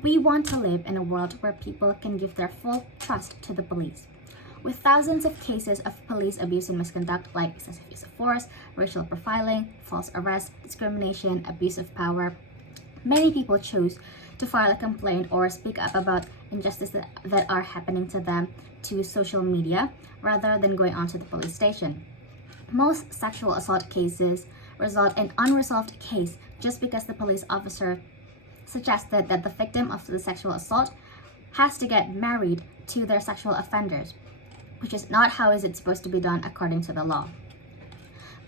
We want to live in a world where people can give their full trust to the police. With thousands of cases of police abuse and misconduct like excessive use of force, racial profiling, false arrest, discrimination, abuse of power, many people choose to file a complaint or speak up about injustices that are happening to them to social media rather than going onto the police station. Most sexual assault cases result in unresolved case just because the police officer suggested that the victim of the sexual assault has to get married to their sexual offenders, which is not how is it supposed to be done according to the law.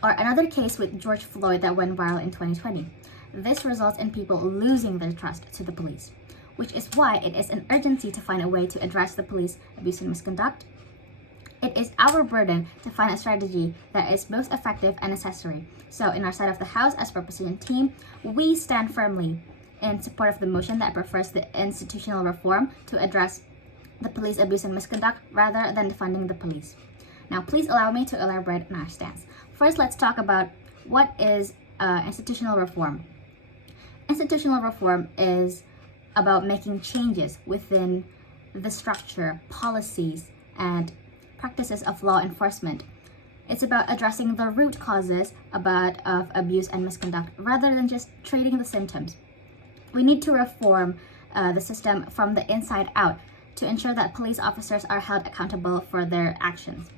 Or another case with George Floyd that went viral in 2020. This results in people losing their trust to the police, which is why it is an urgency to find a way to address the police abuse and misconduct. It is our burden to find a strategy that is both effective and necessary. So in our side of the House as proposition team, we stand firmly in support of the motion that prefers the institutional reform to address the police abuse and misconduct rather than defunding the police. Now, please allow me to elaborate on our stance. First, let's talk about what is institutional reform. Institutional reform is about making changes within the structure, policies, and practices of law enforcement. It's about addressing the root causes of abuse and misconduct rather than just treating the symptoms. We need to reform the system from the inside out to ensure that police officers are held accountable for their actions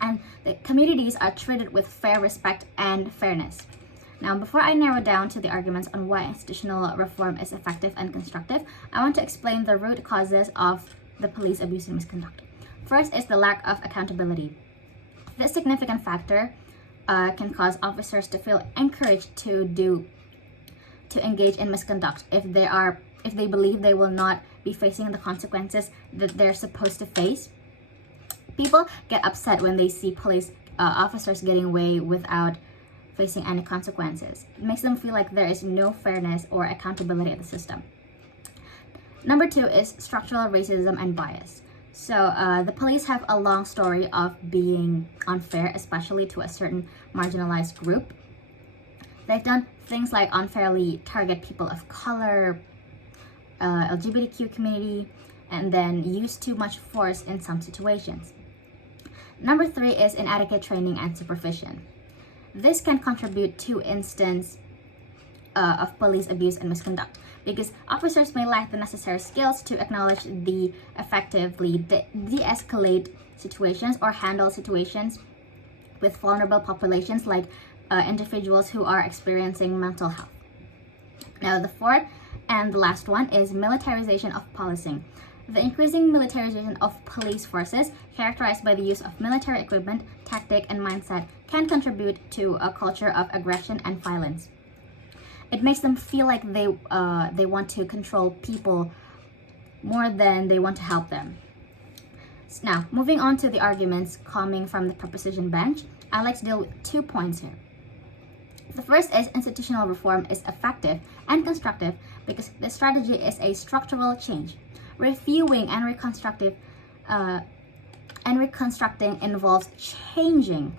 and the communities are treated with fair respect and fairness. Now, before I narrow down to the arguments on why institutional reform is effective and constructive, I want to explain the root causes of the police abuse and misconduct. First is the lack of accountability. This significant factor can cause officers to feel encouraged to engage in misconduct if they believe they will not be facing the consequences that they're supposed to face. People get upset when they see police officers getting away without facing any consequences. It makes them feel like there is no fairness or accountability in the system. Number two is structural racism and bias. So the police have a long story of being unfair, especially to a certain marginalized group. They've done things like unfairly target people of color, LGBTQ community, and then use too much force in some situations. Number three is inadequate training and supervision. This can contribute to instances of police abuse and misconduct because officers may lack the necessary skills to acknowledge the effectively de-escalate situations or handle situations with vulnerable populations like individuals who are experiencing mental health. Now, the fourth and the last one is militarization of policing. The increasing militarization of police forces, characterized by the use of military equipment, tactic, and mindset, can contribute to a culture of aggression and violence. It makes them feel like they want to control people more than they want to help them. Now, moving on to the arguments coming from the proposition bench, I'd like to deal with 2 points here. The first is institutional reform is effective and constructive because the strategy is a structural change. Reviewing and reconstructing involves changing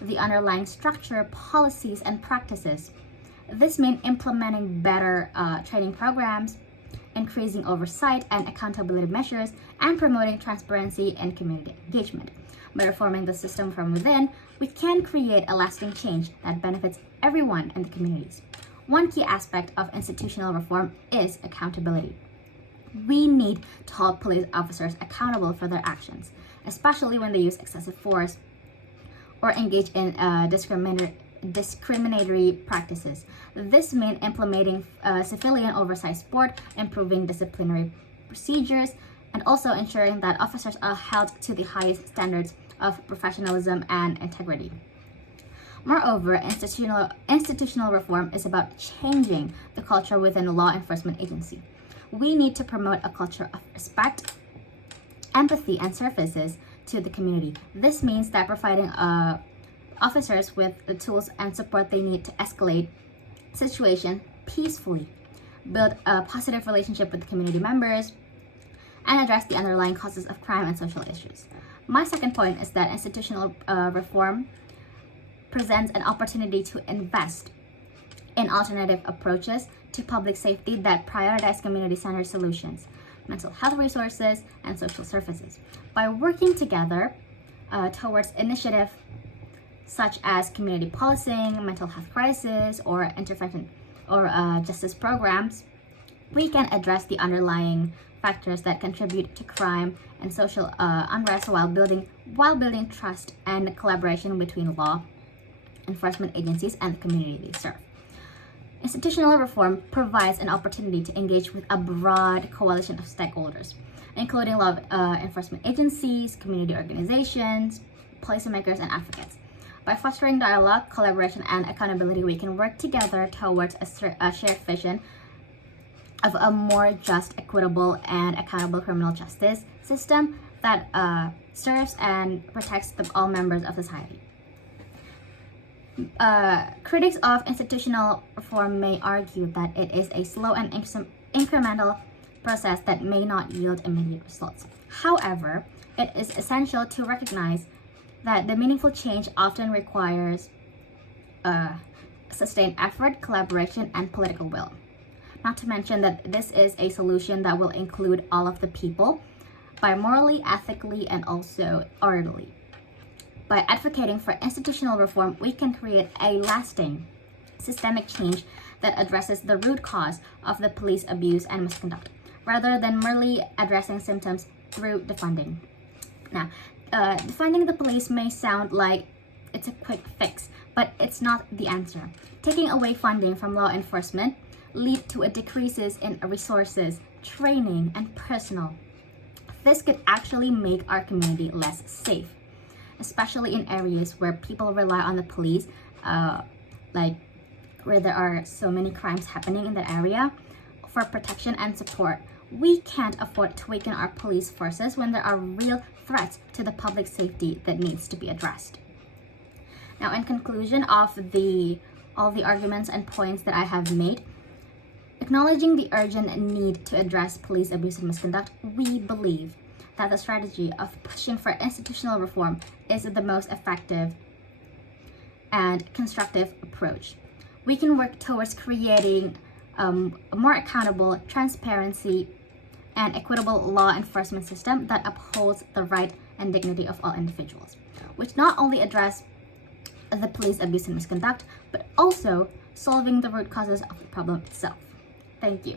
the underlying structure, policies, and practices. This means implementing better training programs, increasing oversight and accountability measures, and promoting transparency and community engagement. By reforming the system from within, we can create a lasting change that benefits everyone in the communities. One key aspect of institutional reform is accountability. We need to hold police officers accountable for their actions, especially when they use excessive force or engage in discriminatory practices. This means implementing civilian oversight support, improving disciplinary procedures, and also ensuring that officers are held to the highest standards of professionalism and integrity. Moreover, institutional reform is about changing the culture within a law enforcement agency. We need to promote a culture of respect, empathy, and services to the community. This means that providing officers with the tools and support they need to escalate situation peacefully, build a positive relationship with the community members, and address the underlying causes of crime and social issues. My second point is that institutional reform presents an opportunity to invest in alternative approaches to public safety that prioritize community-centered solutions, mental health resources, and social services. By working together towards initiatives such as community policing, mental health crisis, or intervention or justice programs, we can address the underlying factors that contribute to crime and social unrest while building trust and collaboration between law enforcement agencies and the community they serve. Institutional reform provides an opportunity to engage with a broad coalition of stakeholders, including law enforcement agencies, community organizations, policymakers, and advocates. By fostering dialogue, collaboration, and accountability, we can work together towards a shared vision of a more just, equitable, and accountable criminal justice system that serves and protects all members of society. Critics of institutional reform may argue that it is a slow and incremental process that may not yield immediate results. However, it is essential to recognize that the meaningful change often requires sustained effort, collaboration, and political will. Not to mention that this is a solution that will include all of the people by morally, ethically, and also orderly. By advocating for institutional reform, we can create a lasting, systemic change that addresses the root cause of the police abuse and misconduct, rather than merely addressing symptoms through defunding. Now, defunding the police may sound like it's a quick fix, but it's not the answer. Taking away funding from law enforcement lead to a decreases in resources, training, and personnel. This could actually make our community less safe, especially in areas where people rely on the police, like where there are so many crimes happening in that area, for protection and support. We can't afford to weaken our police forces when there are real threats to the public safety that needs to be addressed. Now, in conclusion of all the arguments and points that I have made, acknowledging the urgent need to address police abuse and misconduct, we believe that the strategy of pushing for institutional reform is the most effective and constructive approach. We can work towards creating a more accountable, transparency, and equitable law enforcement system that upholds the right and dignity of all individuals, which not only address the police abuse and misconduct, but also solving the root causes of the problem itself. Thank you.